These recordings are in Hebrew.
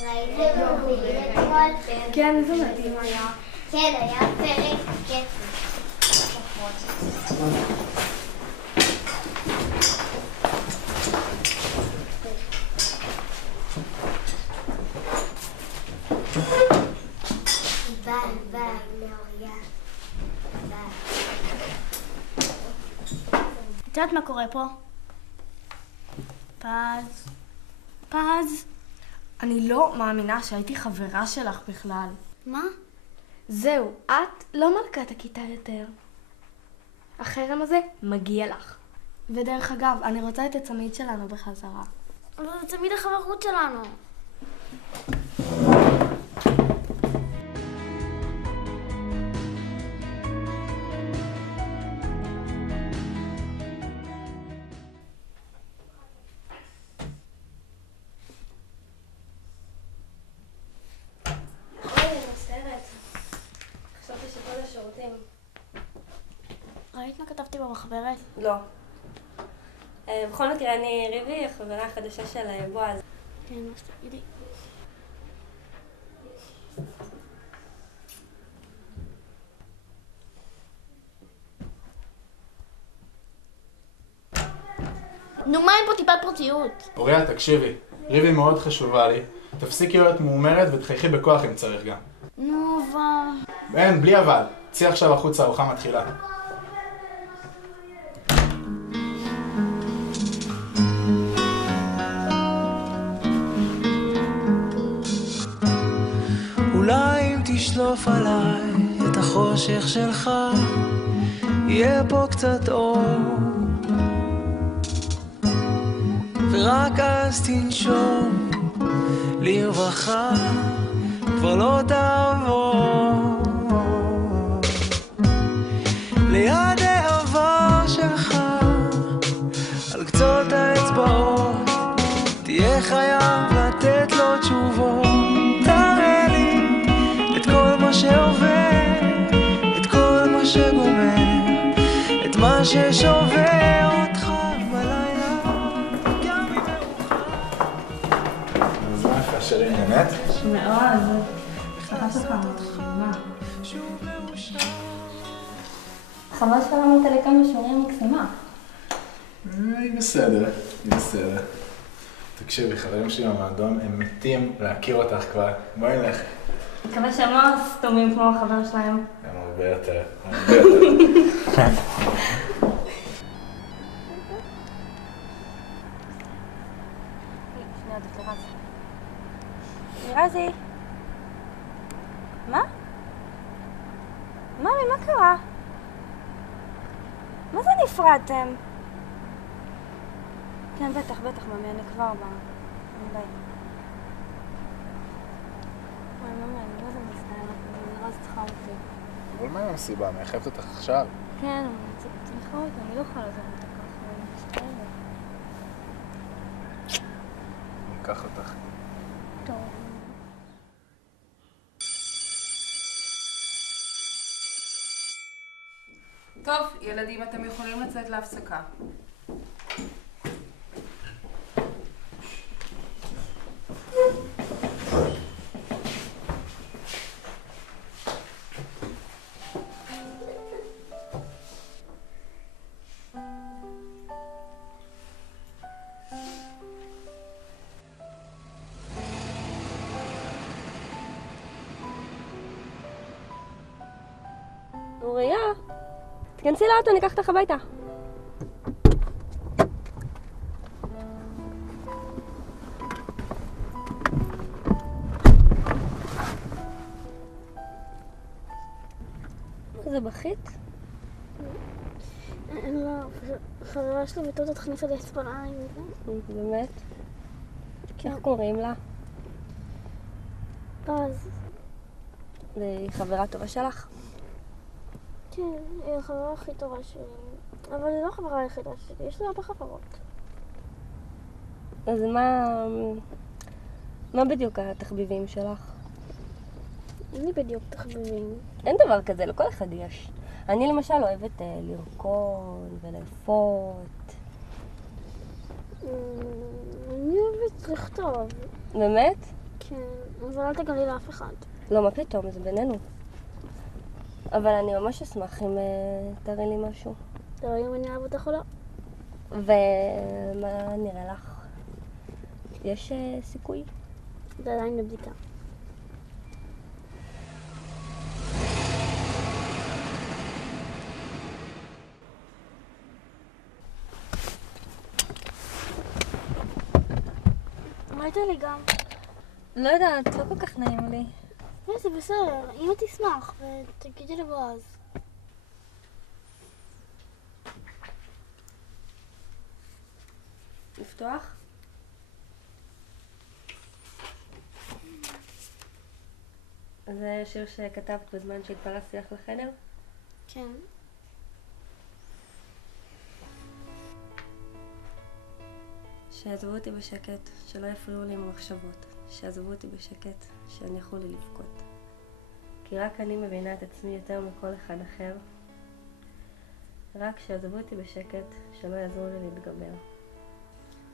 ראיתם מובילים אתמול? כן, איזה מדהים היה. כן, היה פרק כיף. ביי, לאוריה. ביי. את יודעת מה קורה פה? פז. אני לא מאמינה שהייתי חברה שלך בכלל. מה? זהו, את לא מלכת הכיתה יותר. החרם הזה מגיע לך. ודרך אגב, אני רוצה את הצמיד שלנו בחזרה. אבל זה תמיד החברות שלנו. ראית מה כתבתי במחברת? לא. בכל מקרה, אני ריבי, החברה החדשה של בועז. כן, מה שתגידי. נו, מה אין פה טיפת פרטיות? אוריה, תקשיבי. ריבי מאוד חשובה לי. תפסיקי להיות מאומרת ותחייכי בכוח אם צריך גם. נו, אין, בלי אבל. צאי עכשיו החוצה, ארוחה מתחילה. אולי אם תשלוף עליי את החושך שלך, יהיה פה קצת אור, ורק אז תנשום לרווחה, כבר לא תעבור ליד העבר שלך, על קצות האצבעות תהיה חייב לתת לו תשובות. תראה לי את כל מה שעובר, את כל מה שגומר, את מה ששובר אותך בלילה, גם אם מאוחר. אז מה יפה שלי נהנית? מאוד. החלטה שלך מדהימה. חבל שלא אמרת לי כמה שיעורים מקסימה. היא בסדר, היא בסדר. תקשיבי, חברים שלי במועדון, הם מתים להכיר אותך כבר. בואי נלך. מקווה שהם לא סתומים כמו החבר שלהם. הם הרבה יותר, הרבה יותר. רזי. מה? ממי, מה קרה? מה זה נפרדתם? כן, בטח, ממי, אני כבר באה. ביי. וואי, ממי, אני לא יודעת מצטערת, אני רז צריכה אותי. אבל מה עם המסיבה? אני חייבת אותך עכשיו. כן, אני צריכה אותי, אני לא יכולה לעזור אותה ככה, אני מצטערת. אני אקח אותך. טוב. טוב, ילדים, אתם יכולים לצאת להפסקה. אוריה, תכנסי לאוטו, אני אקח אותך הביתה. זה בכית? אין לא, חברה שלי בטעות תכניסה לי אצבעיים. באמת? איך קוראים לה? פז. והיא חברה טובה שלך? כן, היא החברה הכי טובה שלי. אבל היא לא החברה היחידה שלי, יש לי הרבה חברות. אז מה בדיוק התחביבים שלך? אין לי בדיוק תחביבים. אין דבר כזה, לכל אחד יש. אני למשל אוהבת לרקוד ולאפות. אני אוהבת לכתוב. באמת? כן, אבל אל תגלי לאף אחד. לא, מה פתאום, זה בינינו. אבל אני ממש אשמח אם תראי לי משהו. תראי אם אני אוהב אותך או לא. ומה נראה לך? יש סיכוי? זה עדיין בבדיקה. מה הייתה לי גם? לא יודעת, לא כל כך נעים לי. זה בסדר, אמא תשמח ותגידי לבועז. לפתוח? זה שיר שכתבת בזמן שהתפרצתי לך לחדר? כן. שיעזבו אותי בשקט, שלא יפריעו לי עם המחשבות. שיעזבו אותי בשקט, שיניחו לי לבכות. כי רק אני מבינה את עצמי יותר מכל אחד אחר. רק שיעזבו אותי בשקט, שלא יעזרו לי להתגבר.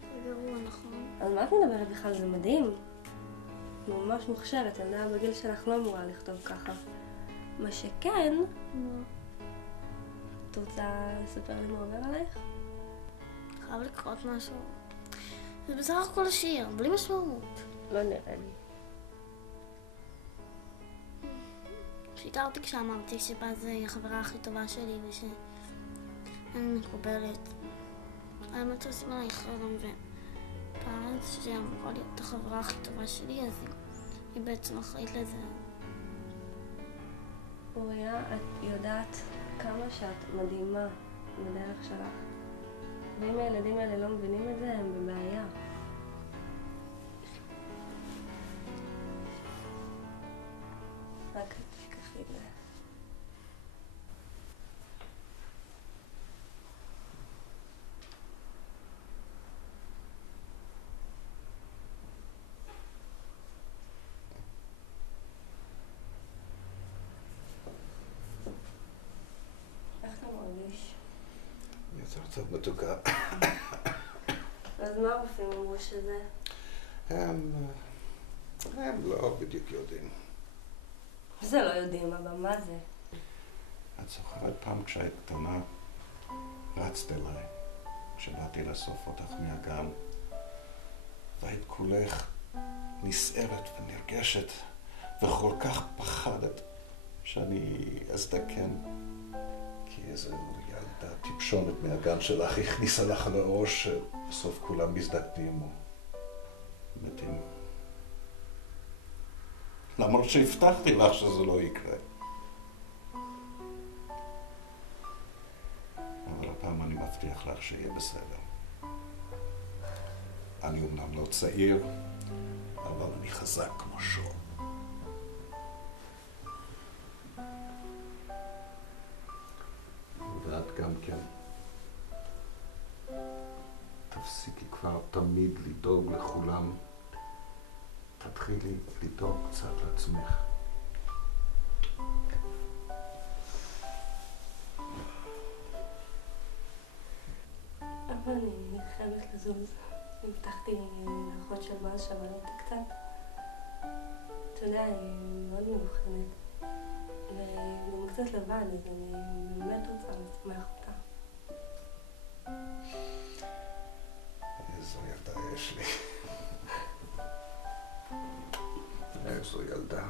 זה גרוע, נכון. אז מה את מדברת בכלל? זה מדהים. ממש מוכשרת, ילדה בגיל שלך לא אמורה לכתוב ככה. מה שכן, את רוצה לספר לי מה עובר עלייך? חייב לקרות משהו. זה בסך הכל שיר, בלי משמעות. לא נראה לי. שהכרתי כשאמרתי שבאז היא החברה הכי טובה שלי ושאני מקובלת. האמת עושים עליי חרם ופאז שאמרה להיות החברה הכי טובה שלי אז היא בעצם אחראית לזה. אוריה, את יודעת כמה שאת מדהימה בדרך שלך. ואם הילדים האלה לא מבינים את זה, הם בבעיה. רק תקחי את זה. איך אתה מרגיש? יותר טוב מתוקה. אז מה הרופאים אמרו שזה? הם לא בדיוק יודעים. זה לא יודעים, אבל מה זה? את זוכרת פעם כשהיית קטנה, רצת אליי, כשבאתי לאסוף אותך מהגן, והיית כולך נסערת ונרגשת, וכל כך פחדת שאני אזדקן, כי איזו ילדה טיפשונת מהגן שלך הכניסה לך לראש שבסוף כולם מזדקנים ומתים. למרות שהבטחתי לך שזה לא יקרה. אבל הפעם אני מבטיח לך שיהיה בסדר. אני אומנם לא צעיר, אבל אני חזק כמו שור. ואת גם כן. תפסיקי כבר תמיד לדאוג לכולם. תתחילי לדאוג קצת לעצמך. אבל אני חייבת לזוז. הבטחתי לאחות של בועז שעברה אותי קצת. אתה יודע, היא מאוד מיוחדת. וגם קצת לבד, אז אני באמת רוצה לשמח אותה. איזו ילדה יש לי. איזו ילדה.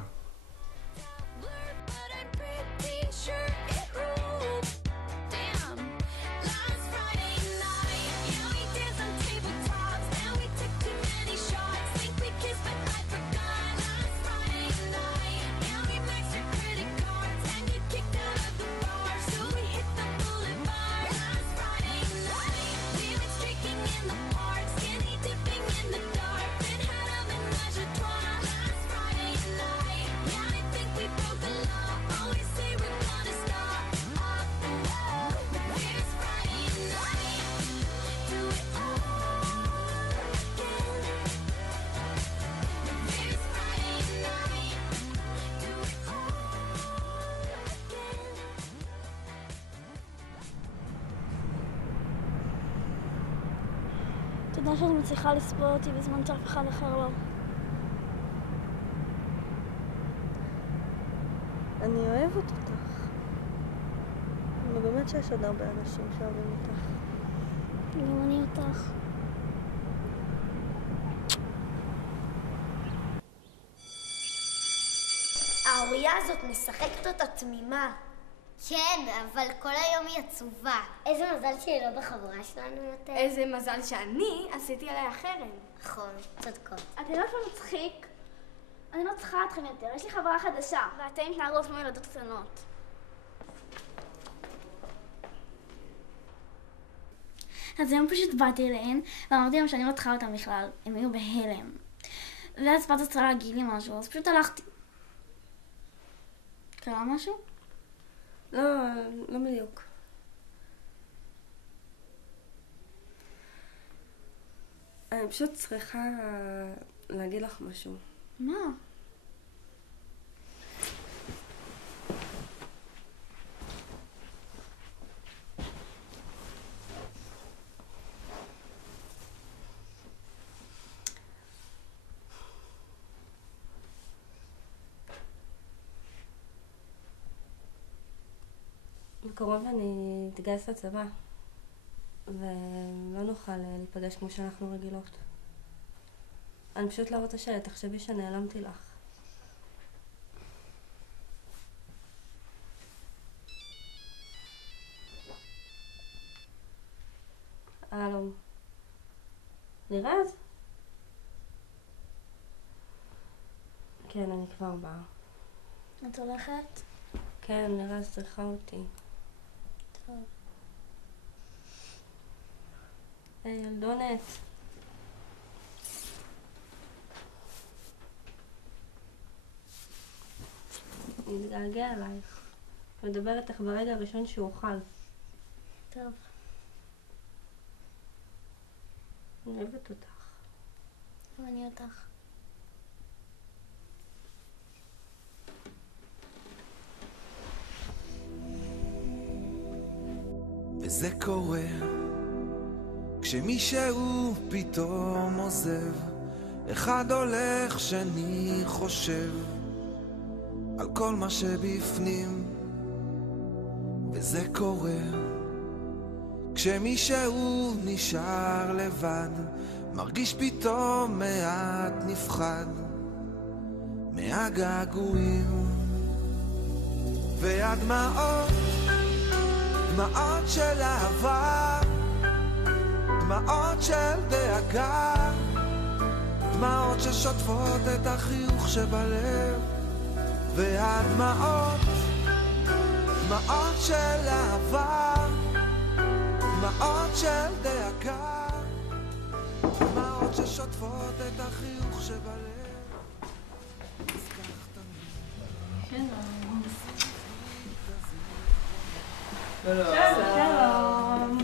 תודה שאת מצליחה לסבול אותי בזמן שאף אחד אחר לא. אני אוהבת אותך. ובאמת שיש עוד הרבה אנשים שאוהבים אותך. גם אני אותך. האוריה הזאת משחקת אותה תמימה. כן, אבל כל היום היא עצובה. איזה מזל שהיא לא בחברה שלנו יותר. איזה מזל שאני עשיתי עליה חרם. נכון, צודקות. אתם לא יכולים מצחיק? אני לא צריכה אתכם יותר, יש לי חברה חדשה. ואתם מתנהגו כמו ילדות קטנות. אז היום פשוט באתי אליהן, ואמרתי להם שאני לא צריכה אותם בכלל. הם היו בהלם. ואז בת רצה להגיד לי משהו, אז פשוט הלכתי. קרה משהו? לא בדיוק. אני פשוט צריכה להגיד לך משהו. מה? בקרוב אני אתגייס לצבא, ולא נוכל להיפגש כמו שאנחנו רגילות. אני פשוט לא רוצה שתחשבי שנעלמתי לך. הלו. לירז? כן, אני כבר באה. את הולכת? כן, לירז צריכה אותי. טוב. היי, ילדונת. אני מתגעגע אלייך. מדבר איתך ברגע הראשון שאוכל. טוב. אני אוהבת אותך. ואני אותך. וזה קורה כשמישהו פתאום עוזב, אחד הולך שני חושב על כל מה שבפנים. וזה קורה כשמישהו נשאר לבד, מרגיש פתאום מעט נפחד מהגעגועים. והדמעות, דמעות של אהבה, דמעות של דאגה, דמעות ששוטפות את החיוך שבלב. והדמעות, דמעות של אהבה, דמעות של דאגה, דמעות ששוטפות את החיוך שבלב. שלום.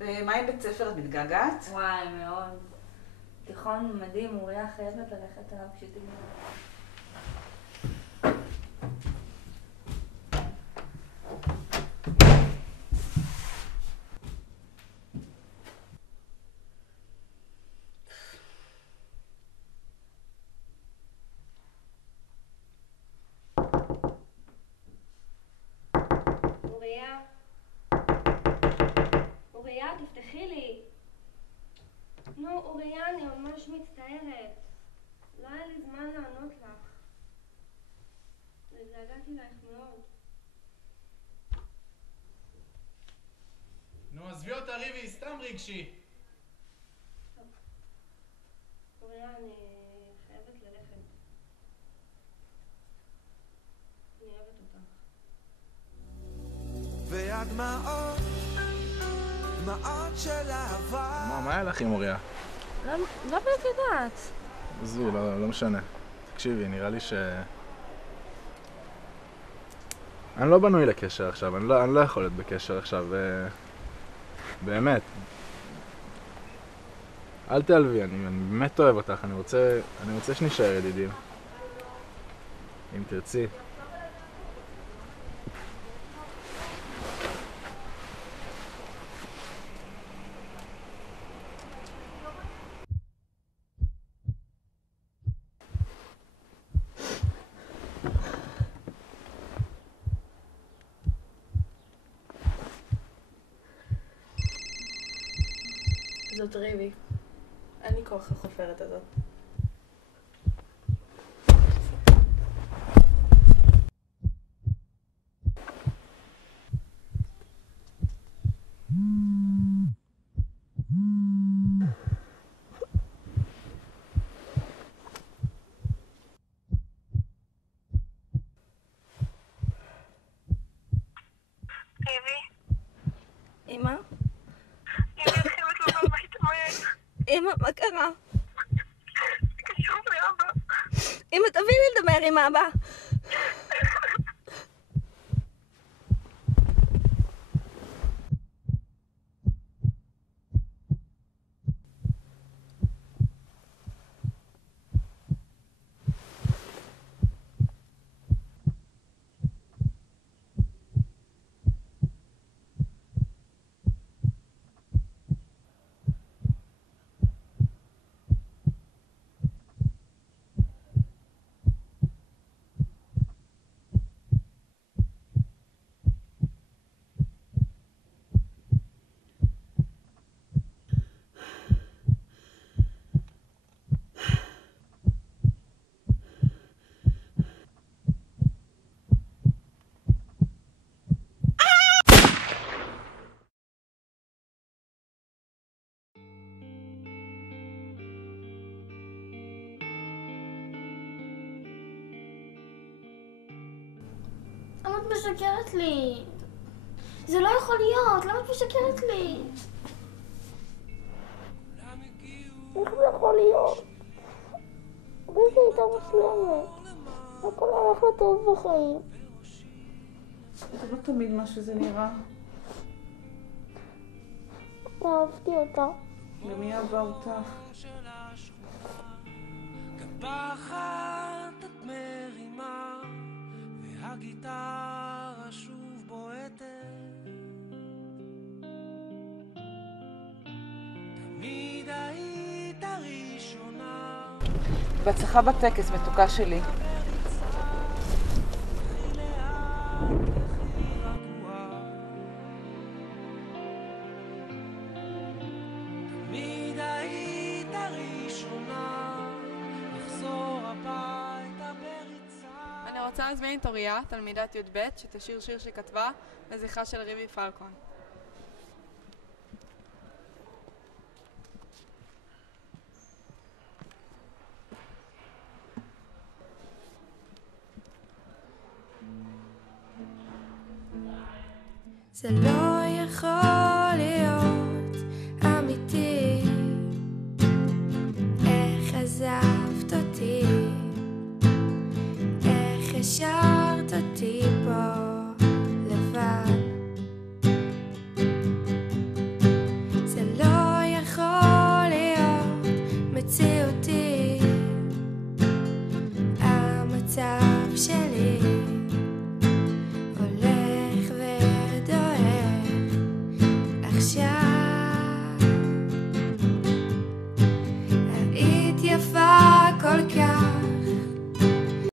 ומה עם בית ספר? את מתגעגעת? וואי, מאוד. תיכון מדהים, אוריה חייבת ללכת עליו כשתגמר. אוריה, תפתחי לי. נו, אוריה, אני ממש מצטערת. לא היה לי זמן לענות לך. התגעגעתי אלייך מאוד. נו, עזבי אותה ריבי, סתם רגשי. אוריה, אני חייבת ללכת. אני אוהבת אותך. והדמעות, דמעות של אהבה. מה היה לך עם אוריה? לא באמת יודעת. עזבי, לא משנה. תקשיבי, נראה לי אני לא בנוי לקשר עכשיו, אני לא יכול להיות בקשר עכשיו, באמת. אל תעלבי, אני באמת אוהב אותך, אני רוצה שנשאר ידידים. אם תרצי. זאת ריבי. אין לי כוח לחופרת הזאת. אמא? אמא, מה קרה? קשור לאבא. אמא, תביאי לי לדבר עם אבא. למה את משקרת לי? זה לא יכול להיות, למה את משקרת לי? איך זה יכול להיות? ריבי הייתה מושלמת. הכל הלך לה טוב בחיים. זה לא תמיד מה שזה נראה. אהבתי אותה. ומי אהבה אותך? פחד את מרימה והגיטרה שוב בועטת תמיד היית ראשונה בהצלחה בטקס, מתוקה שלי. תמיד היית ראשונה לחזור הביתה בריצה. אני רוצה להזמין את אוריה, תלמידת י"ב, שתשיר שיר שכתבה לזכרה של ריבי פלקון. זה לא